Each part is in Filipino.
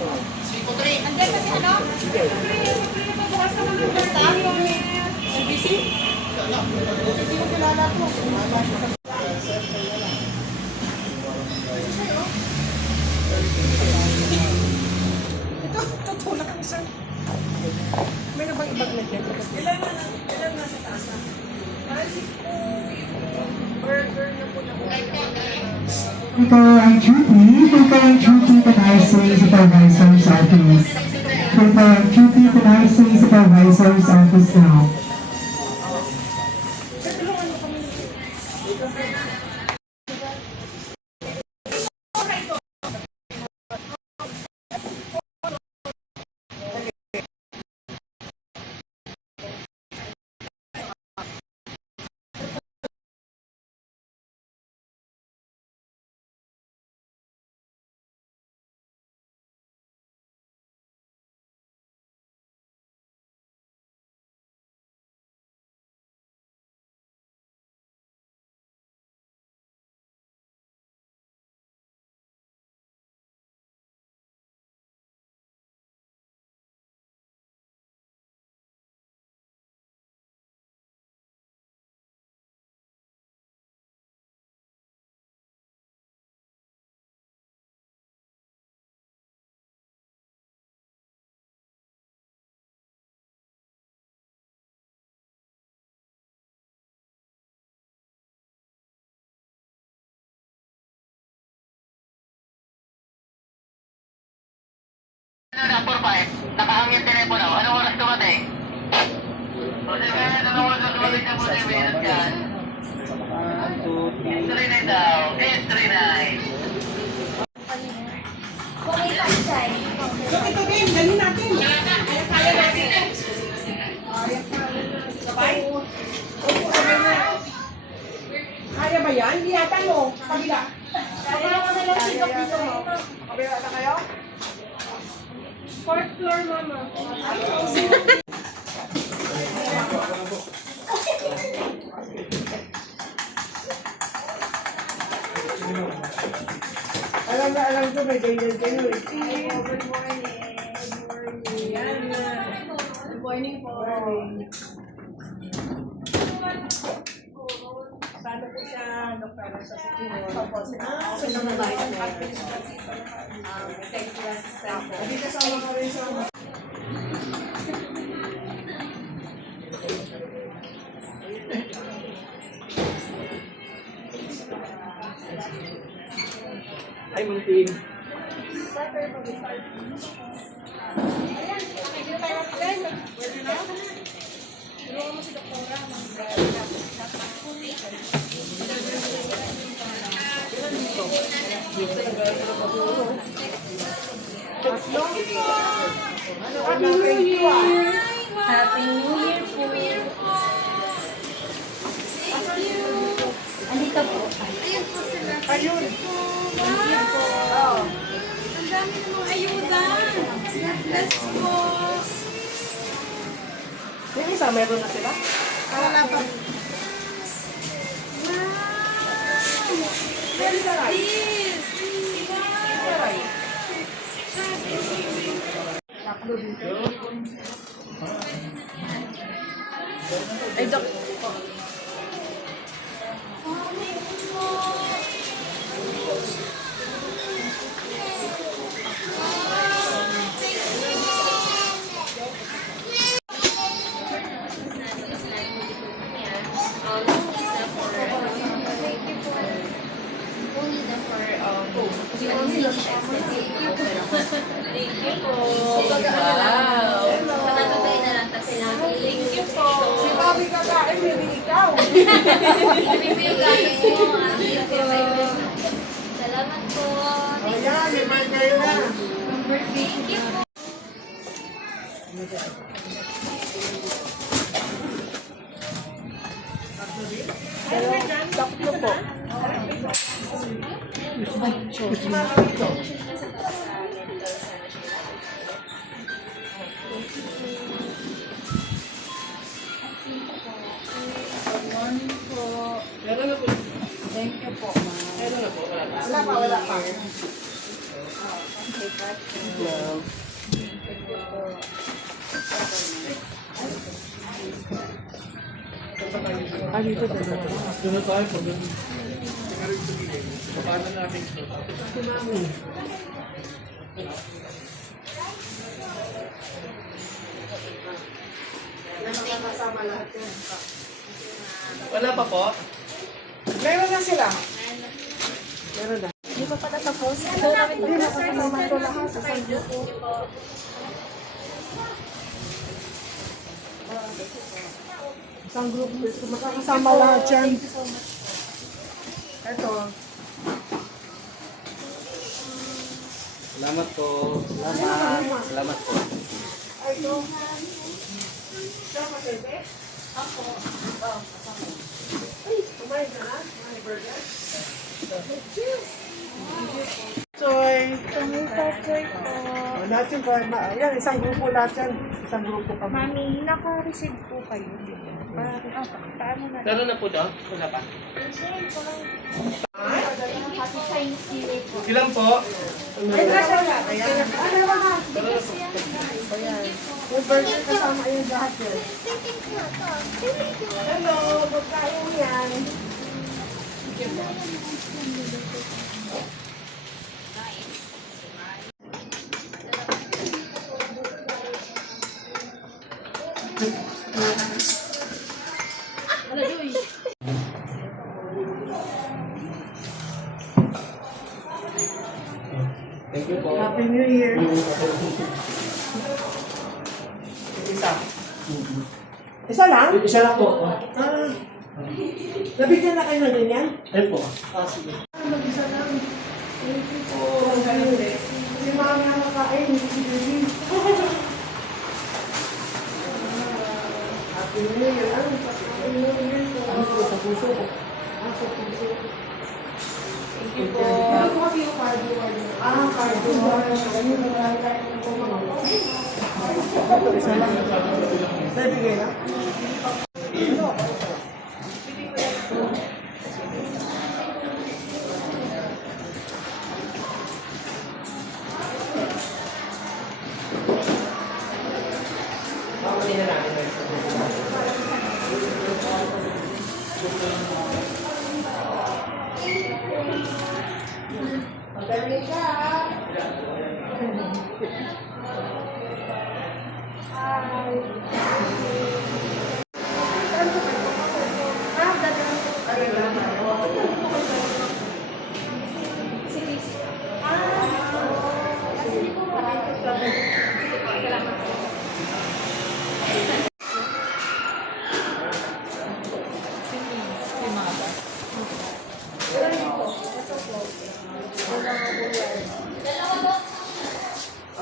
Andiyan kasi ano? Bukas naman yung staff. CBC? Hindi mo kilala ko. Ito, tutulak ang sir. May na bang ibang lagyan? Ilan na sa taas na? Burger na po na po. Preparing duty Panaising Supervisor's Office. Preparing duty Panaising Supervisor's Office now. Na 4-5, nakahang yung telepono. Anong oras dumating? O sige, anong oras dumating na po sa minutes yan? 39 daw. 839. Kung ipag-try. So ito din, dali natin. Kaya natin. Sabay? Opo, sabay na. Kaya ba yan? Hindi yata mo. Kabila. Kaya kami lang sikap dito. Kabila na kayo? Fourth floor, mama. Alam ko may ganyan kayo eh. Good morning. Good morning. Yan na. Good morning po. Paano po siya, doktora sa Sikimor? Opo, So, naman ba yung administrative executive assistant po. Hindi kasama ka rin sa ay, muntin. Ayan, nakikita tayo ng plan. Pwede na? Tulungan mo si doktora. Happy New Year! Happy New Year po. Andito po. Ayun po sila. Ayun! Wow! Ang dami namang ayuda. God bless po. Yung isa, meron na sila? Wala pa. Wow! What is this? Ay, Dok. Thank you po. Wow. Patatubay na lang kasi namin. Thank you po. Si Bobby kakain, maybe ikaw. Bibigay mo. Salamat po. Ayan, may birthday na. Thank you po. Tatlo po. Meron na po. Thank you po, ma'am. Meron na po. Wala pa. Wala pa. Wala pa po? Meron na sila. Hindi pa pala tapos. Hindi na kasama ito lahat sa grupo. Isang grupo. Makakasama lahat yan. Ito. Salamat po. Salamat. Salamat po. Ito. Ito, matebe? Ay, kumain ka na? Kumain burger? Choy. Pag-choy po. Lahat yung yan, isang grupo lahat yan. Isang grupo kami. Mami, naka-receive po kayo. Paano na? Laro na po daw? Wala pa. Happy Chinese New Year po. Ilan po? Ay, nasa ka. Ayan. Ano ba na? Ayan. Yung burger kasama yung lahat yan. Hello, magkain yan. Thank you po. Happy New Year. Isa. Isa lang? Isa lang po. Nabigyan na kayo na ganyan? Ayun po. Sige. Mag-isa lang. Thank you po. Ang galing din. Si mami ang makain, hindi si Baby. Happy New Year. Ano? Happy New Year po. Ano po sa puso ko? Sa puso ko. Thank you po. Ano po kasi yung cardio? Cardio. Ito, isa lang. Bibigay na?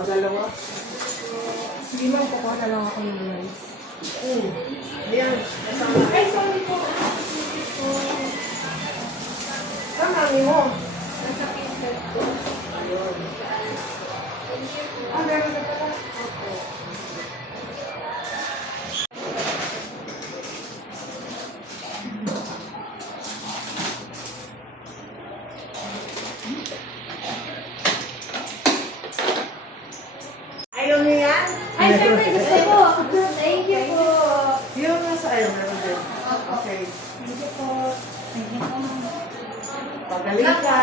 Dalawa? Sige ma'am, kukuha na lang ako ng rice. Ayan. Ay, sorry po. Saan mami mo? Nasa kitchen po. Ayun. Meron na pala. Opo. Ayaw niyo yan? Ay, syempre gusto ko. Thank you po. Yung nasa ayaw, meron din. Okay. Thank you po. Thank you po. Pagaling ka.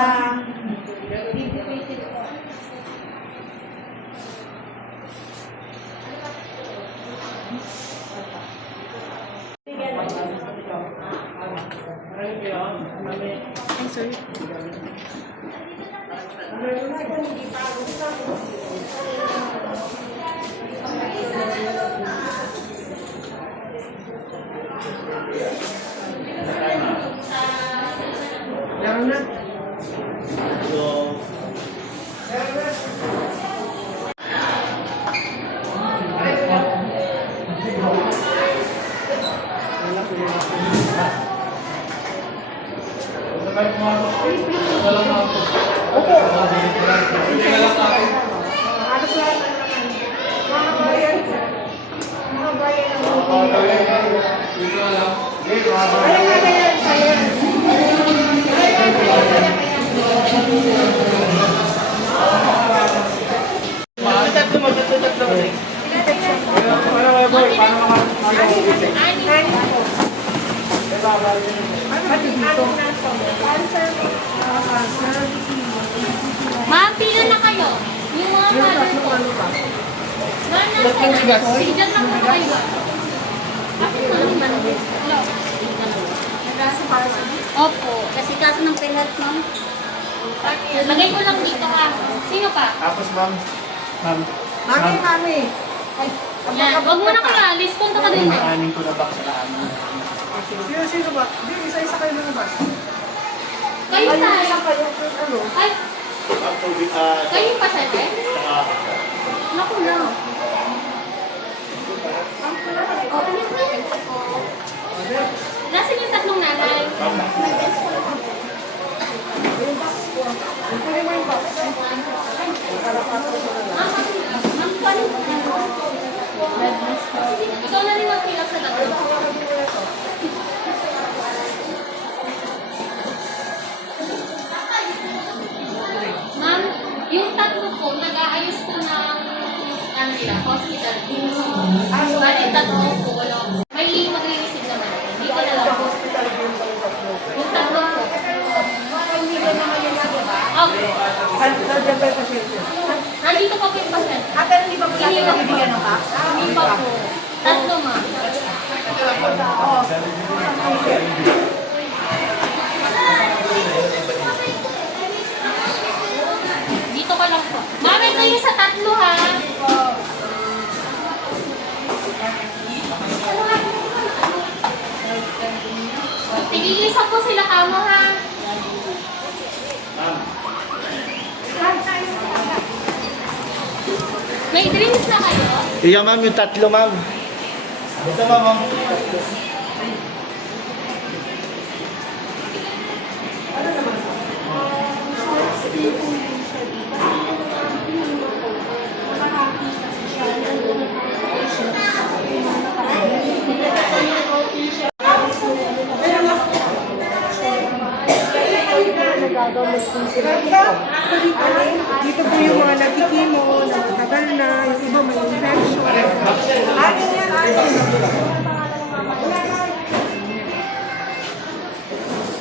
Dedicated po. Ay, sorry. Meron na. Halos lahat na naman. Mga bayan. Mga bayan ang Ay, mga bayan. Bayan. Ay, mga bayan. Cancer. Cancer. Ma'am, pila na kayo. Yung mga mother ko. Ma'am, nasa. Diyan lang po kayo. Ako po naman. Hello. Opo. Kasi kaso ng PhilHealth, ma'am. Lagay ko lang dito ha. Sino pa? Tapos ma'am, Mami. Yan. Huwag mo na kayo alis. Punta ka dun. aning ko na box sa amin. Sino ba? Hindi, isa-isa kayo mga bus. Kayo tayo. Ano? Ay, kayo pa siya, eh? Naku na. Nasaan yung tatlong nanay? Ikaw na rin magpila sa tatlo. Ma'am, yung tatlo po, nag-aayos po ng ano nila, hospital. Bali, tatlo po, may magre-receive naman. Dito na lang po. Yung tatlo po. Okay. Nandiyan pa yung pasyente. Nandito pa po yung pasyente. Pero hindi pa po natin Iniwan po. nabibigyan ng box? Hindi pa po. Tatlo, ma'am. Dito ka lang po. Ma'am, ito yung sa tatlo, ha? Tigil-isa po sila kamo, ha? May drinks na kayo? Iya ma'am, yung tatlo ma'am. Ito ma'am. Dito po yung mga nagkikimo, nagtatagal na, yung iba may infection. Anin yan, anin.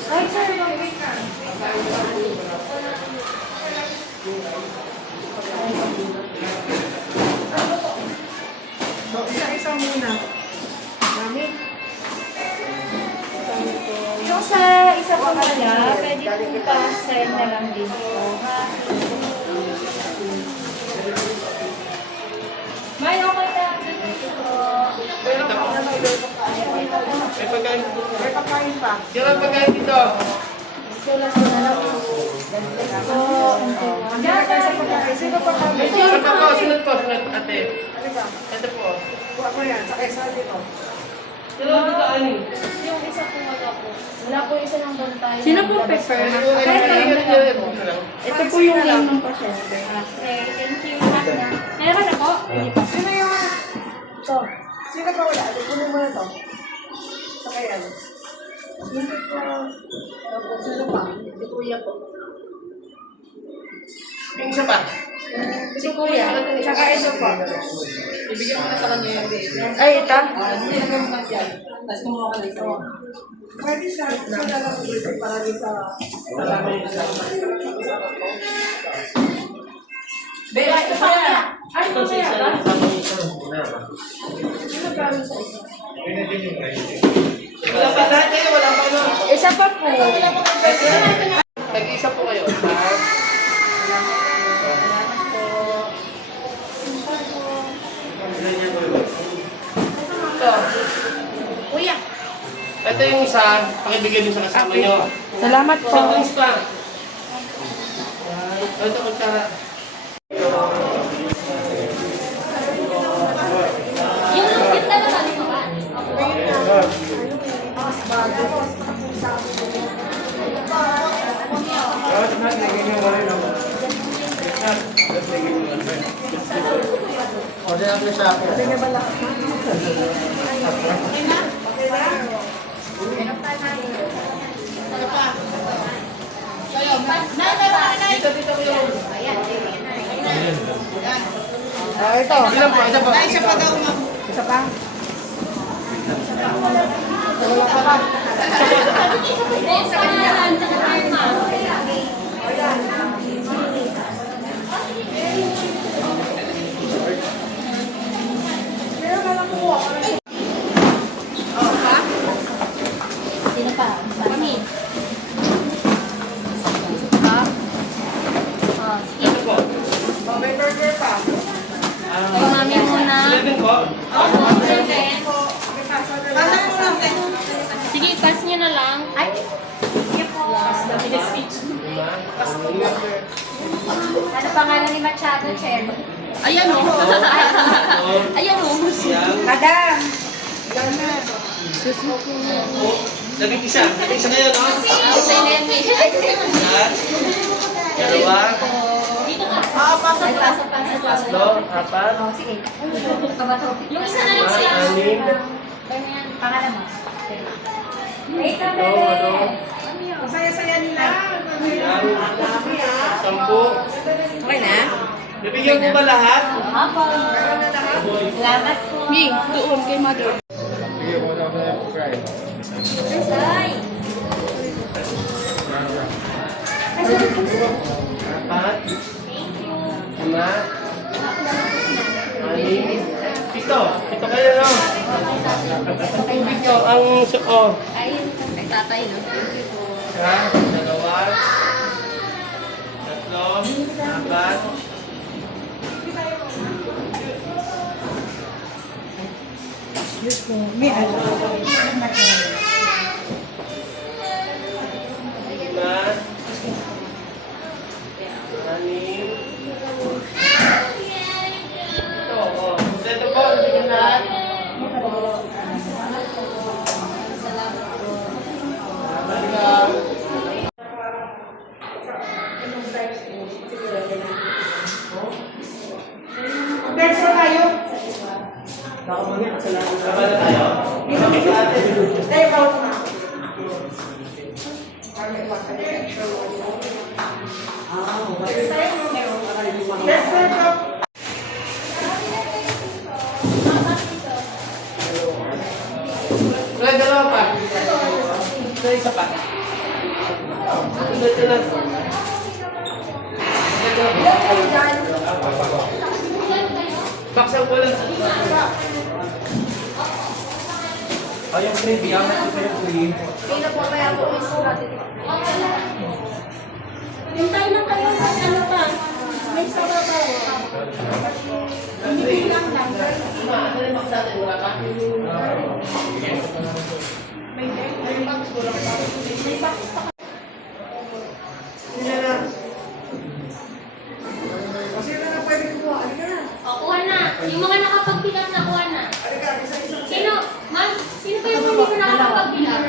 Ay, sir, wait ka. So, isa-isa muna. Gamit. Yung sa isa po nila, pwede po pa-send na lang din po, ha? May okay na. May pagkain. May pagkain pa. Sino ang pagkain dito? Diyan tayo sa pagkain. Sino pa kami? Sunod po, sunod po, sunod ate. Ano ba? Ito po. Kuha ko yan. Sa kesa dito. Sunod dito, ani. Yung isa po wala po. Wala po isa ng bantay. Sino po prefer? Ito po yung name ng pasyente. Okay, thank you. Meron na po? Sino yung... Ito. Sino pa wala? Kunin mo na to. Sa kaya. Sino pa... Sino pa? Si Kuya po. Yung isa pa. Si Kuya. Tsaka ito po. Ibigyan mo na sa kanya yung Ay, ito? Pwede siya. Siya na lang ulit para rin sa... Bela, ito pa na. Ay, mamaya ba? Wala pa dati, wala pa no. Isa pa po. Nag-isa po kayo. Ito. Kuya. Ito yung isa, pakibigay din sa kasama nyo. Salamat po. Sa drinks pa. Ito kutsara. Yung dalawa, di ba? Order natin sa akin. Dito, dito kayo. Ito. Ilan po? Ito po. Isa pa daw, ma'am. Isa pa? Next pangalan, tsaka firma. Sino pa? Kami. Ha? Oh, sige. Ito po. Kayo mami muna. 11 po. Sige, pass nyo na lang. Ay! Ano pangalan ni Machado, Chen? Ayan o. Ayan o. Madam! Labing isa ngayon, no? Ako sa Nemi. Dalawa, Dito ka. Pasok. tatlo, apat, Sige. Yung isa na lang siya. anim, Ganyan. Pangalan mo? Wait na, ito, ano, Saya-saya nila. yan, 10. Okay na? Bibigyan ko ba lahat? Apo. Salamat po. Mi, doon kay mother. Ay! Apat, Thank you. 5, 6, 7 kayo, no? Ikaw ang suko. Ayun, kay tatay, no? Isa, dalawa, tatlo, apat, lima, anim, ito, oh. Ito po, bigyan lahat. Verso tayo. Tama na tayo? Tayo count na. Let's go. Wala, dalawa pa. Ito, isa pa. Ito na. Baksan ko lang. Yung free, biyang natin pa yung free. Sino po kaya po gusto natin? Hintay na kayo. Ano pa? May sababaw. Hindi lang lang. Ano yung box natin? Wala ka? O, kuha na. Yung mga nakapagbilang na, kuha na. Sino? Ma'am, sino pa yung hindi ko nakapagbilang?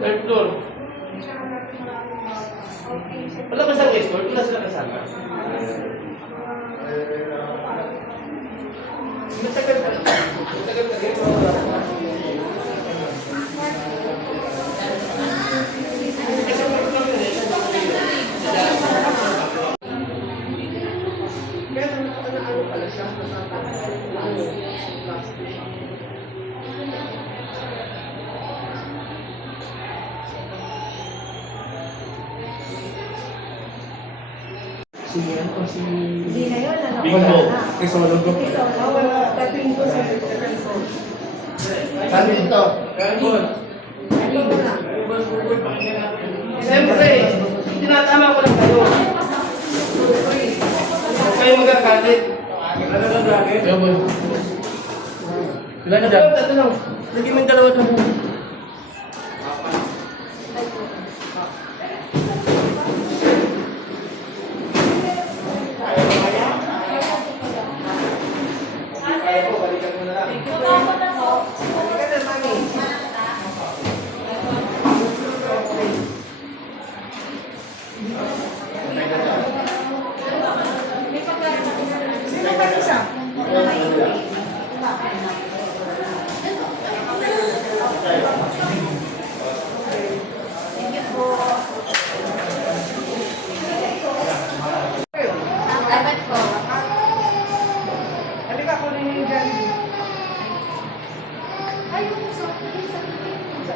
Third floor. Wala ba siyang escort? Wala sila kasama. Matagal ka. Matagal ka rin. Hindi na yun. Ano? Bingo. Kay solo group. Wala. Dating ko sa Saan dito? Siyempre, tinatama ko lang kayo. Huwag kayo magkakalit. Ilan na dyan? Tatlo. Lagi may dalawa doon.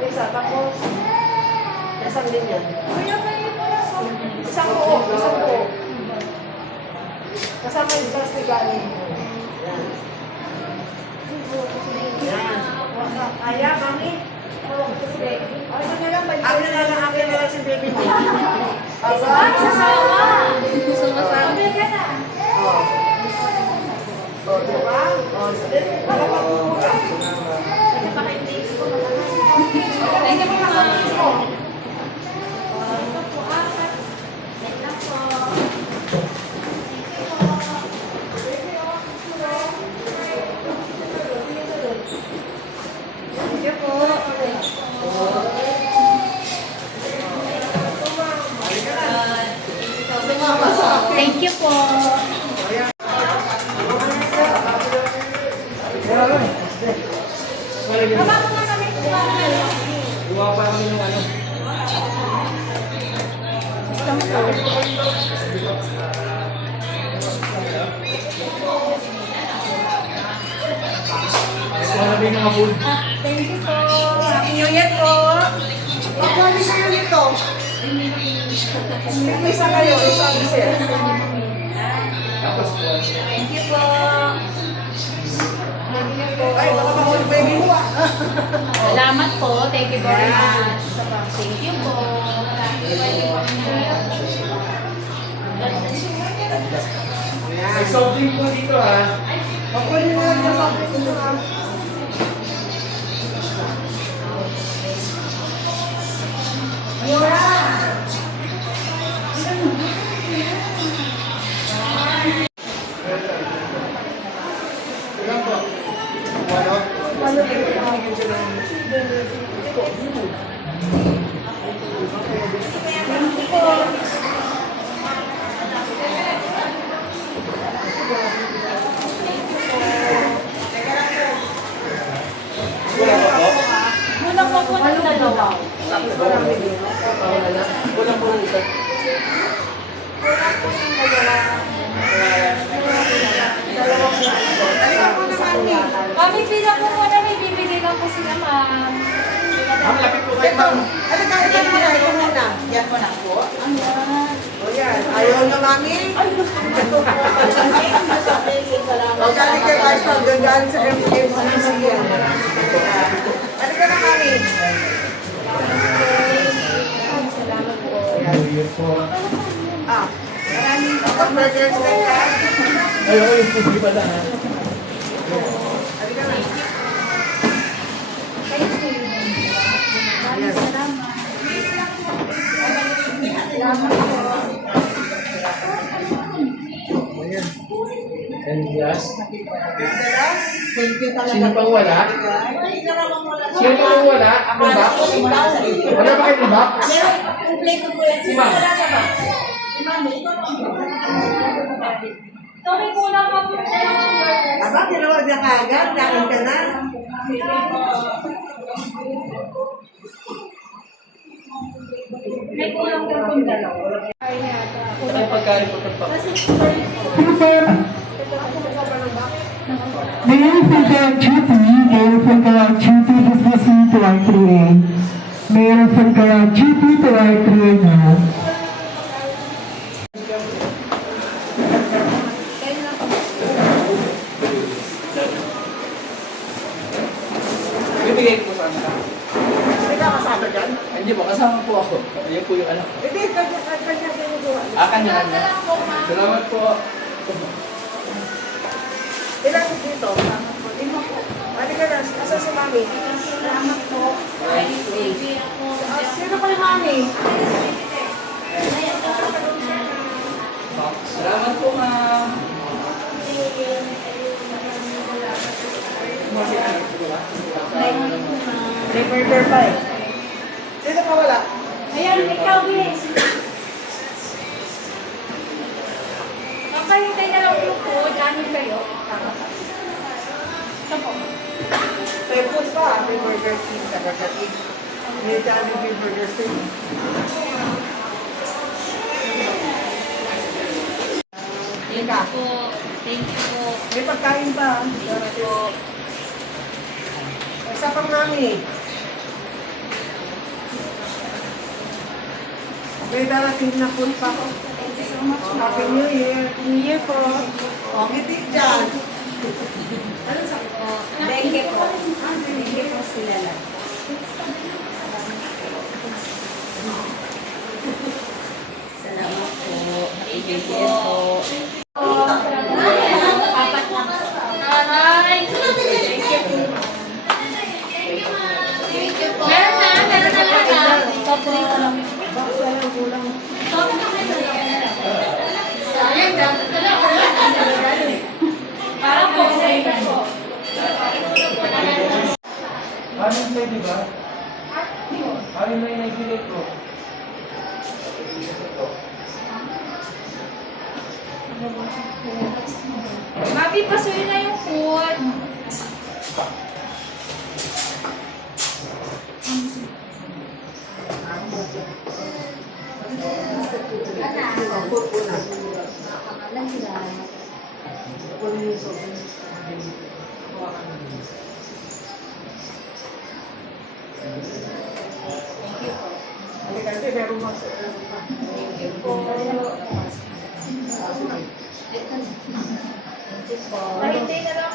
Isa, tapos, isang linya. Isang buo, isang buo. Kasama yung plastic galing. Yan. Yan. Kaya, mami? Akin na lang si baby mo. Sasama. Sumasama. Oh. Oh, diba? Oh, sige. Thank you po, ma'am. Thank you po. Gawa pa kami ng ano. Wala ba yung mga food? Thank you po. Happy New Year po! Pagkali kayo nito. Isa kayo, isang set. Tapos po. Thank you po. Ay, baka mahuli pa yung iwa. Salamat po. Thank you very much. Thank you po. May soft drink po dito ha. Ako rin na lang sa akin ito ha. Ilan po? Ano? Paano kayo pinigyan siya ng Wala pa po? Muna po po ng dalawa. tapos marami din. Wala po ng isa. Mami, pila po muna. May bibigay lang po sila, ma'am. Ma'am, lapit po kayo ma'am. Ano ka, ito muna, ito muna. Yan mo na po. O yan, ayaw nyo mami? O galing kay Marshall, gandaan sa MCC yan. Ano ka na mami? Salamat po. Ah, maraming burgers na yan. Ayoko yung food di ba na ha? Ano ka na? Maraming salamat. And yes. Thank you talaga. Sino pang wala? Sino pang wala? Ang box? Wala ba kayo ng box? Si ma'am. Sorry po lang po. Aba, tinawag na kagad, kain ka na. May kulang po po dalawa. Ay, pagkain po ng box. Mayor for Clark Duty, Mayor for Clark Duty, dismissing to R3A. Mayor for Clark Duty to R3A now. Bibigay ko sa anak. Hindi ka kasama dyan? Hindi po, kasama po ako. Ayan po yung anak. Hindi, kanya sa inyo. Kanya-kanya. Salamat po. Ilan dito? Lima po. Balik ka na, asa si mami? Salamat po. Ay, baby ako. Sino pa yung mami? Salamat po, ma'am. May burger pa eh. Sino pa wala? Ayan, ikaw, Liz. Makahintay na lang yung food. Amin kayo. Ito po. May food pa, may Burger King sa Burger King. May Jollibee Burger King. Thank you po. Thank you po. May pagkain pa. Thank you po. Isa pang mami. May darating na po pa. Thank you so much. Happy New Year. New Year po. O, ngiti dyan. Ano sabi ko? Dengue po. Dengue po sila lang. Salamat po. Happy New Year po. Apat na. Aray! Meron na lahat ah. Box na lang kulang. Sayang, dapat na lang. Para po sa inyo po. Anong tayo, di ba? Ano na yung nagpilit ko? Mabi, pasuyin na yung food. Kasi meron mas.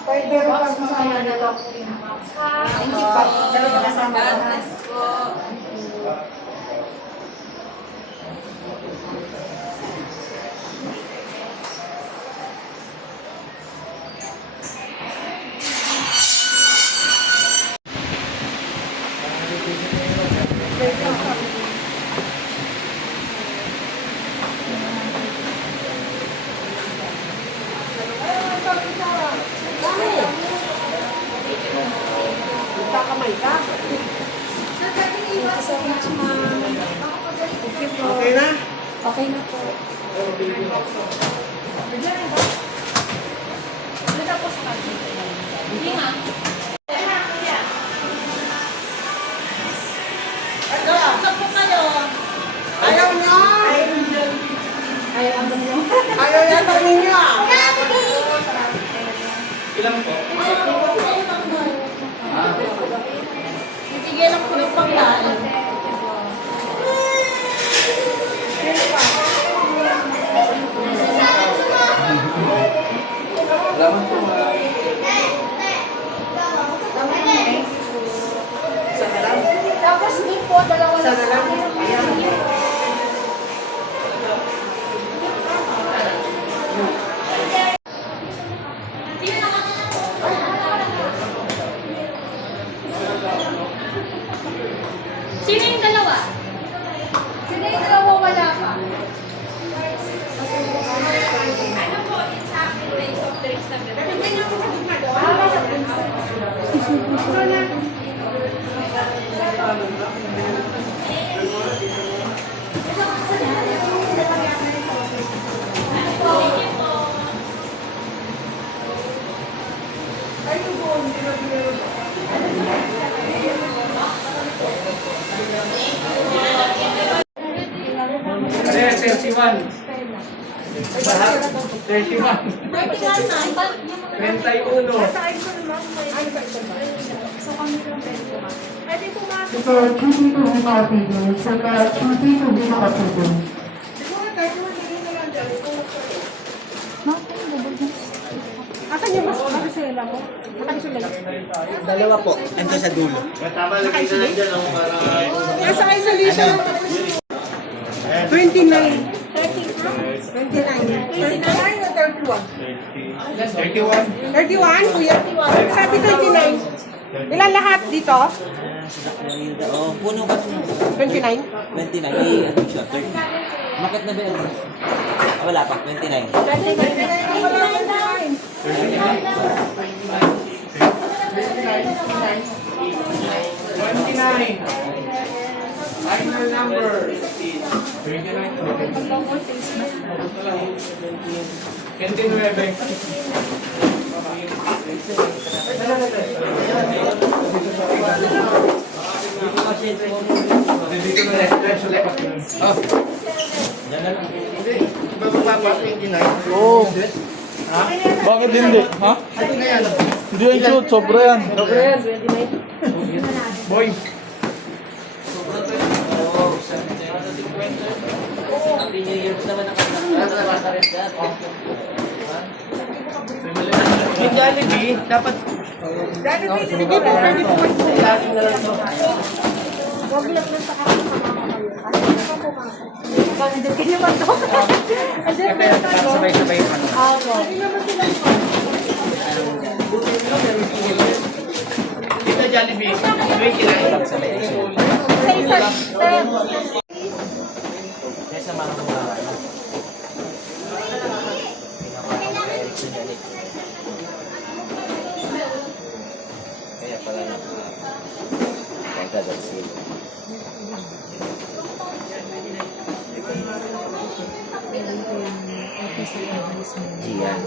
Pwede rin pa sa kanya na lang. Thank you po. Dalawa kasama. Kakamay ka. Okay na? Okay na po. Hindi nga. Ayaw niyo! Ayaw yata ninyo ah! Ilang po? Bibigyan ng kulong paglaan. Salamat po, ma'am. Tapos din po, dalawa Sana lang. Ayan. Sino yung dalawa? Sino yung dalawa wala pa? Ano yan, 31? 31. 31. Saka duty to be makapigil. Saka duty to be makapigil. Asan yung mas makasela mo? Nakasulat. Dalawa po, ando sa dulo. Nasa isolation. 29. 29. 29 o 31? 31. 31, kuya? Sabi 29. Ilan lahat dito? Oh, puno ba? 29? 29, may ano siya, 30. Bakit na ba yan? Ah, wala pa, 29. 29. Final number. 29. 29. Dito na next. Oh. Oo. Bakit hindi? Ha? Hindi yan shoot, sobra yan. Boy. Jollibee, dapat Jollibee, sige po, pwede po mag-book. last na lang to. Huwag lang lang sa akin kasama kayo. Kasi hindi ka pumasok. Hindi kayo mag-book. Kaya para sabay-sabay yung ano. Hindi naman sila Dito Jollibee, 29. sa isa. Kaya sa mga kaya pala na kaya dadalsin. Gian.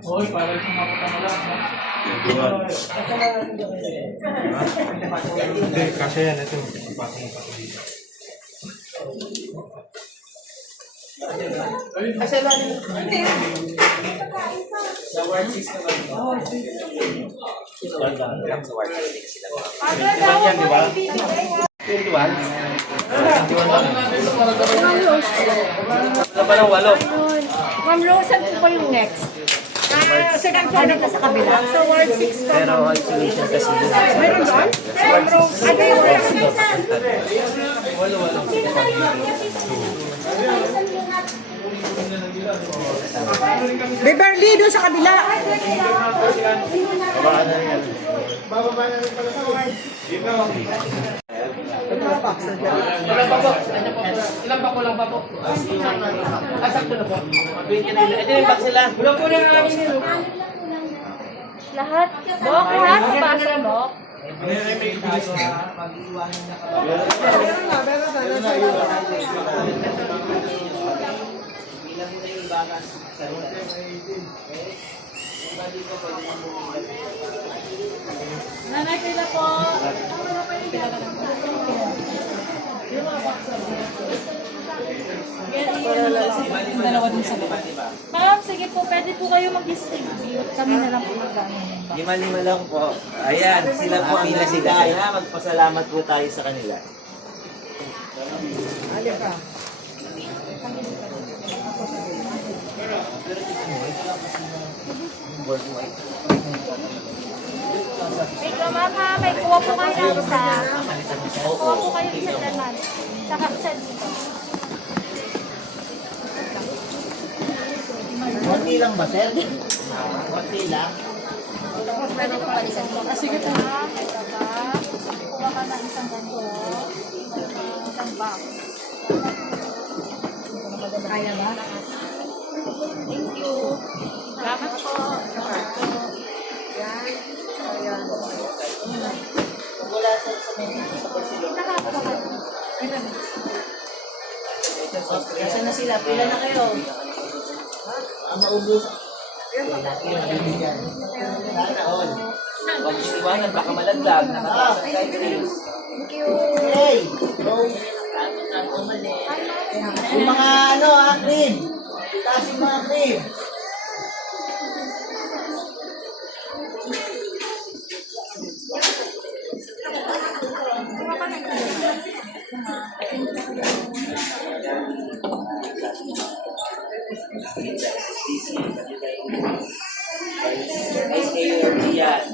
Hoy, para sa mga patamulan. Hindi, kasya yan. Ito, pasok mo pa ito dito. Sa Ward 6 naman. Sa work sila. Yan, di ba? 21. Ano ba ng 8? Ma'am Rose, saan po yung next? Second floor na sa kabila. Sa Ward 6 po. Pero isolation kasi yun. Meron doon? Ma'am Rose, ano yung next? Beverly, doon sa kabila. Ilang pa po? Ilang pa ko lang pa po? Sakto na po. 29. Ito yung box sila. Wala po na namin yun. Lahat? Dok, lahat? Basa, Dok? Nanay, pila po. Ma'am, sige po, pwede po kayo mag-distribute. Kami na lang po mag-ano. 5 lang po. Ayan, sila po ang nasigaya. Magpasalamat po tayo sa kanila. Wait lang, ma'am ha. May kuha po kayo ng isa. Kuha po kayo isa naman. Saka isa dito. Konti lang ba, sir? Konti lang. Pwede po palisan po. Sige po. Ito ba? Kuha ka ng isang ganito. Isang box. Kaya ba? Thank you. Salamat po. Wala sa menu sa Barcelona. Kasi na sila, pila na kayo. Maubos. Sana all. Huwag niyo iwanan, baka malaglag. Nakataas ang guidelines. Hey! Go! Yung mga crib. Taas yung mga crib. SKURD yan.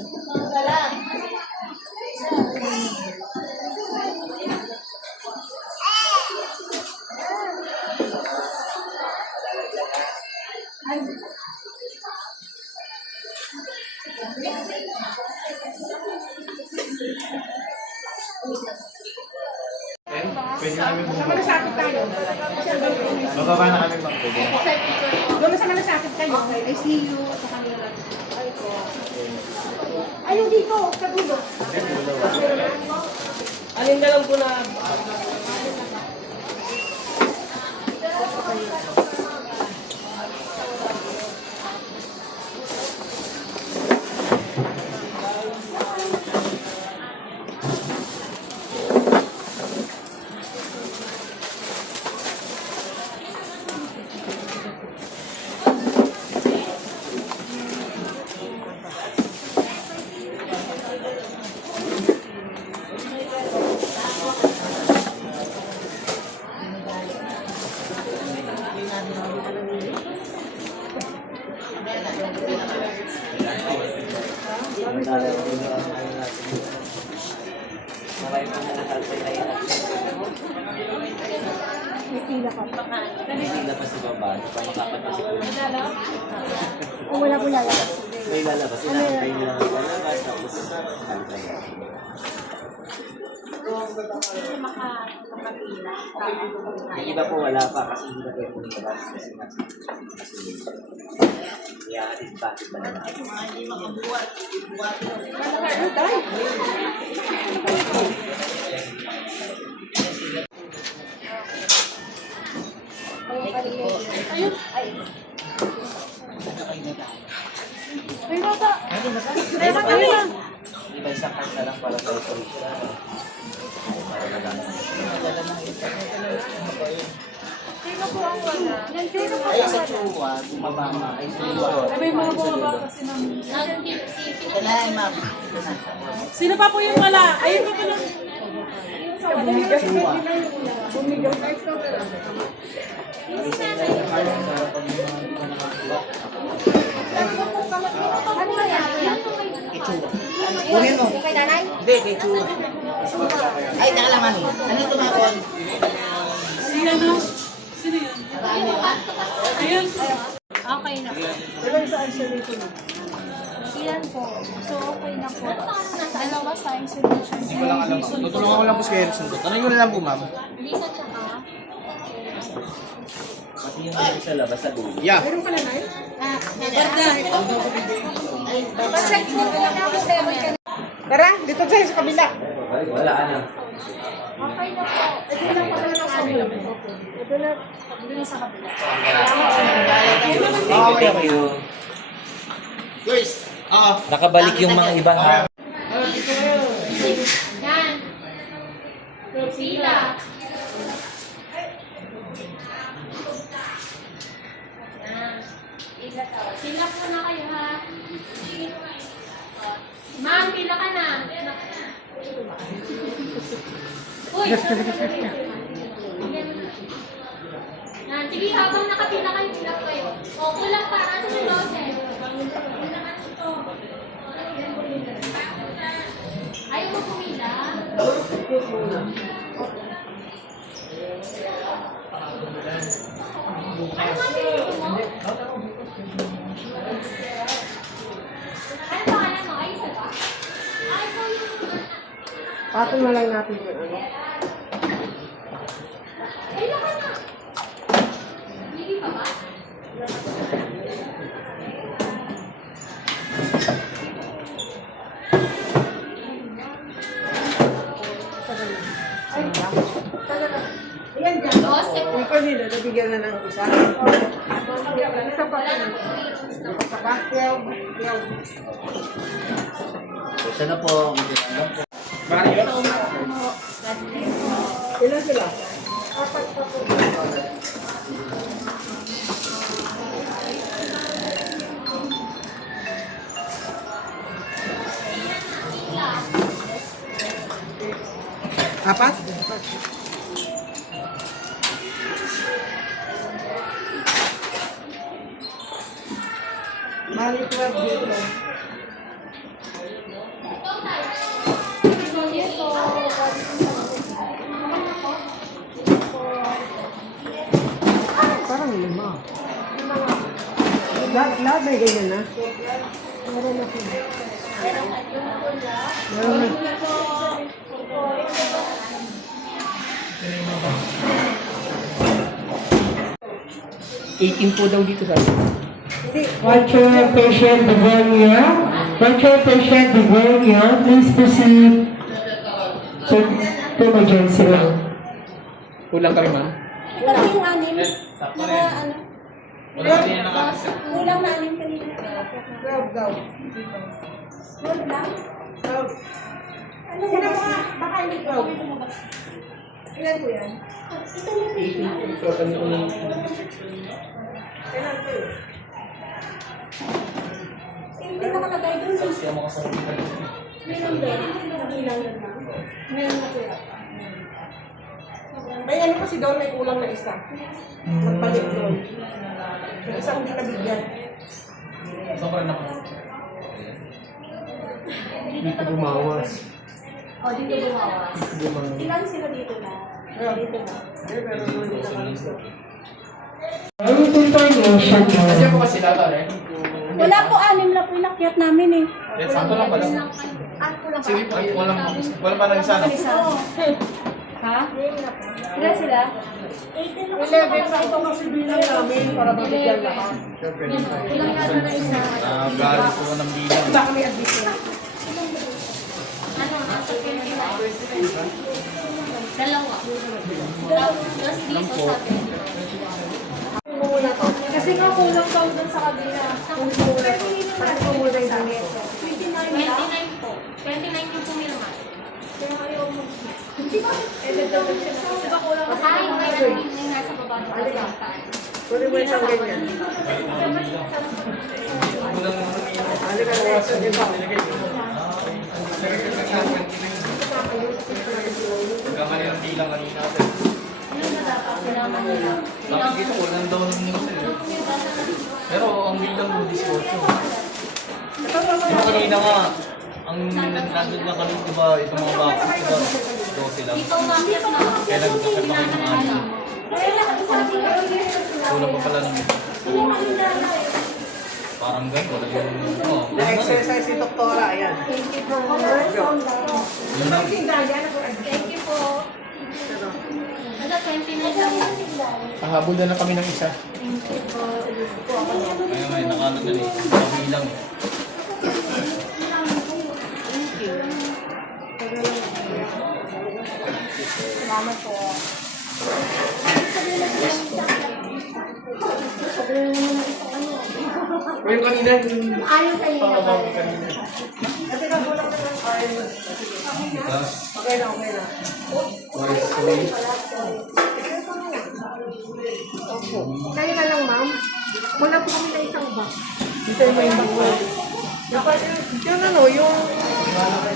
Pwede namin Sama na sa akin tayo. Bababa na kami mag-pwede. Doon na sa malasakit kayo. Okay, I see you sa kanila. Ay, ko. Ayun dito, sa dulo. Alin na lang po na... Pila pa si Bamba. Hindi pa makakapasok. Kung wala po lalabas. May lalabas. Inaantay nila ang lalabas. Tapos, yung iba po wala pa kasi hindi na pwede lumabas kasi nasa iyahatid pa na naman. May bata. Di ba isang card na lang para sa operation? Para na lang. Sino po ang wala? Sino po Ay, ang sa wala? Chua, bumaba. Ay, sa Chua. May mga bumaba kasi ng... Kailangan, ma'am. Sino pa po yung wala? Ayun pa pala. Bumigas na yun. Bumigas na ito. Ano ba yan? Kunin mo. Kay nanay? Hindi, kay Chua. Ay, teka lang, mami. Ano ito, mapon? Sino na? Sino yun? Ayun. Okay na. Ilan sa isolation na? Ilan po? So, okay na po. Dalawa sa isolation. Hindi ko lang alam. Tutulungan ko lang po si Harrison. Tanong ko na lang po, ma'am. Lisa tsaka. Pati yung dito sa labas sa dulo. Yeah. Meron ka na, Nay? Pa-check mo muna kung meron ka na. Tara, dito tayo sa kabila. Wala na. Okay na po. Ito lang pala na sa amin. Ito na. Ito na sa kabila. Thank you. Guys. Oo. Nakabalik yung mga iba ha. Yan. Sila. Yan. Sila po na kayo ha. Ma'am, pila ka na. Uy! Yan. Sige, habang nakapila kayo, pila kayo. O, kulang pa. Nasa si Joseph. Ayaw mo pumila? Ano ba pinili mo? Ano pangalan mo? Ay, isa ba? Ay, ikaw yung... Patong na lang natin yung ano. Ay, laka na! Hindi pa ba? Ayan dyan. Joseph. Ikaw nila, nabigyan na ng isa. Isa pa. Isa pa. Isa na po. Mario. Ilan sila? Apat pa po. Apat? Bali 12 dito. Parang lima. Lahat may ganyan na. Meron na po. Meron na. 18 po daw dito guys. Watch your patient Begonia. Watch your patient Begonia. Please proceed to emergency room. Kulang kami ma'am. Ito na yung anim. Naka ano? Kulang na anim kanina. 12 daw. 12 lang? 12. Ano mo ba? Baka hindi ko. Ilan po yan? Ito na. 18 po kami unang. Ilan po yun? Hindi nakalagay doon. Meron din. Nabilang yun lang. Meron na po yan. May ano kasi doon, may kulang na isa. Magpalit doon. Yung isang hindi nabigyan. Dito bumawas. O, dito bumawas. Ilan sila dito na? Dito na. Any information Kasi now? po kasi laban eh. Wala po, anim na po inakyat namin eh. Sakto lang pala. Kulang Sige po, walang pa lang isa. no? Ha? Ilan sila? 18 lang. 11, sakto kasi bilang namin para mabigyan lahat. Ilang yata na isa? Galit po ng bilang. Baka may admission. Ano, nasa 29. Dalawa. Tapos dito sa 20. Muna to. Kasi nga kulang daw dun sa kabila. Parang muna yung damit. 29 po. 29 yung pumirma. Hindi ba? Di ba kulang? Basahin mo yung nasa baba ng pagkakaan. Kunin mo isang ganyan. Ano ka na ito? Di ba? Kamali ng bilang kanina. Ano na dapat? Sinama nila. Nakikita ko, nandaw ng news eh. Pero ang bilang mo, 18. Yung kanina nga, ang nandun na kami, diba, itong mga boxes, diba, 12 lang. Dito umakyat na. Kaya nagdakit na kayo ng ano. Kulang pa pala ng parang gano'n, wala yung, Na-exercise si Doktora, ayan. yun lang. Thank you po. Ano, 29 lang. Pahabol na lang kami ng isa. Ngayon may nakalagay na eh, kabilang eh. Salamat po. O yung kanina, yung Ayaw kayo na ba? Kasi nagulang na ng iron. Okay na, okay na. Kayo na lang, ma'am. Wala po kami na isang box. Dito yung may bakwa. Yung ano, yung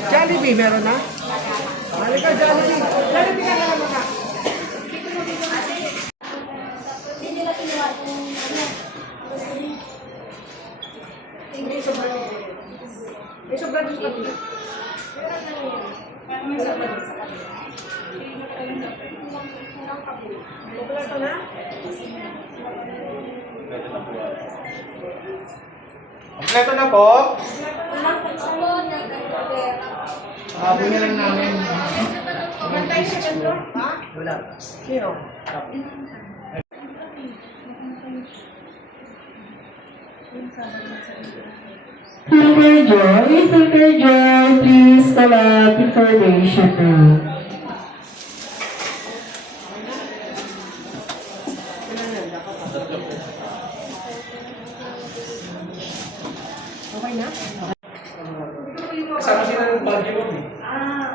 Jollibee, meron na? Halika, Jollibee. Jollibee ka na lang maka. Hindi nila kinuha yung May sobra. May sobra dito. Kompleto na? Kompleto na po. pahabol na lang namin. Bantay sa ganito? Ha? Wala. Sino? Filter Joy, please collect information now. Okay na? Kasama sila ng bagyo mo eh. At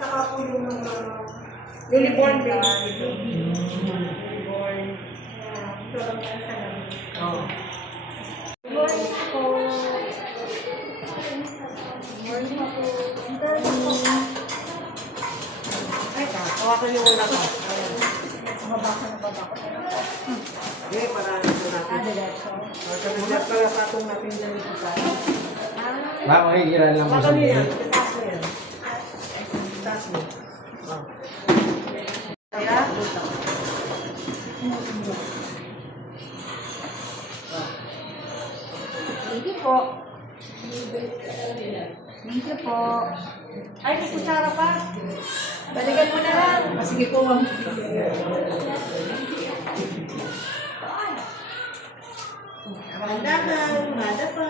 saka po yung newborn baby. Oo. Ay, hawakan niyo muna ka. Okay, parang ito natin. Sabi para patong natin dyan ito sa Makikiran lang po baka sa niya, bill. itaas mo yan. Itaas mo. Ah. Kaya? Thank you po. Thank you po. Ay, may kutsara pa. Balikan mo na lang. Sige po, ma'am. Dahan, umada pa.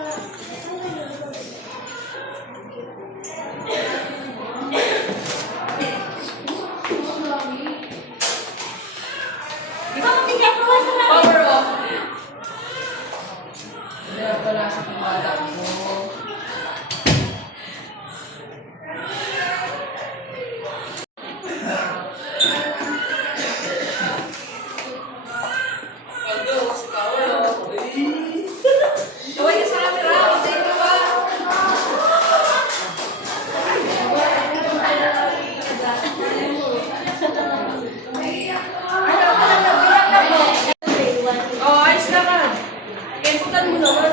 Power off. Wala sa kumada ko. Oh, ayos na ka. Kemputan mo naman.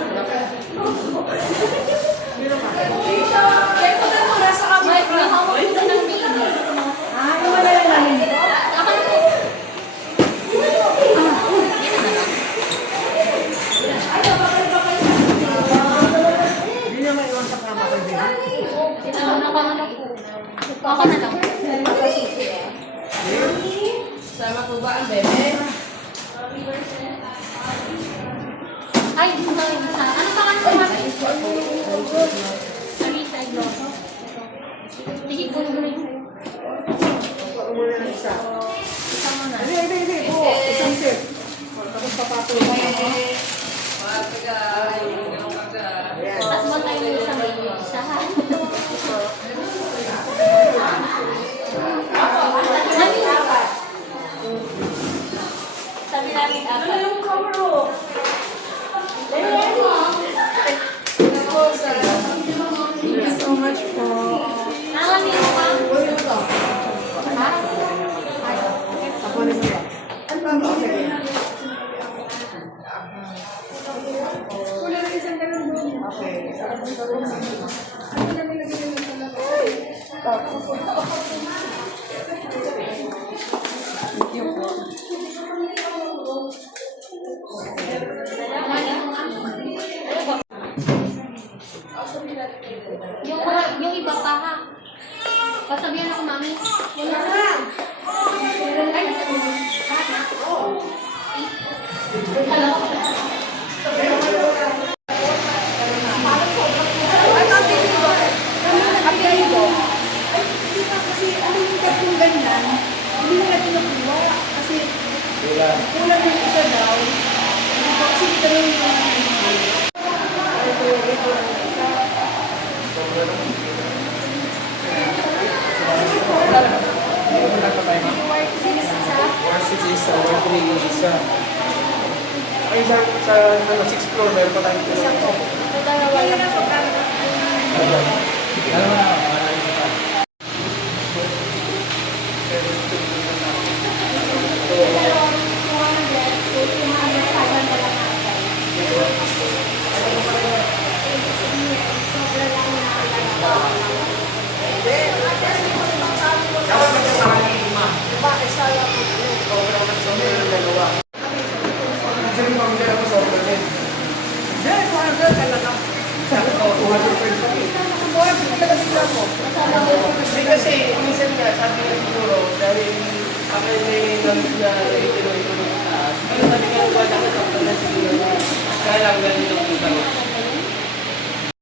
Kemputan mo nasa kamay. May hawak ko ng baby. Ah, wala na namin dito? Ako na po. Hindi niya maiwan sa kama ko, baby. Ako na po. Ako na lang. Sama po ba ang bebe? Ay, sorry. Ano pa ka naman? Sarisa, Igloso. Sige, puno mo na yun. Umuli ng isa. Isa mo na. Hindi. Po. Isang sip. Tapos papatuloy mo. Ayan. Tapos ba tayo sa baby? Isa. Sabi namin apat. Ano yung cover mo? Thank you so much po. Nanganino ka? Ha? Ako na siya. Okay. Yung iba pa ha. Pasabihan ako, mami. Wala na. Ay, lahat na? Hello? Kasi ano yung tatlong ganyan, hindi na natin nakuha. Kasi kulang yung isa daw. Kasi ito rin yung Ay, sa 6th floor, meron pa tayong Kasi, minsan nga, sabi nga siguro, dahil ako may gamit na ito sa taas. Pero sabi nga, wala ka na siguro. Kaya lang, ganito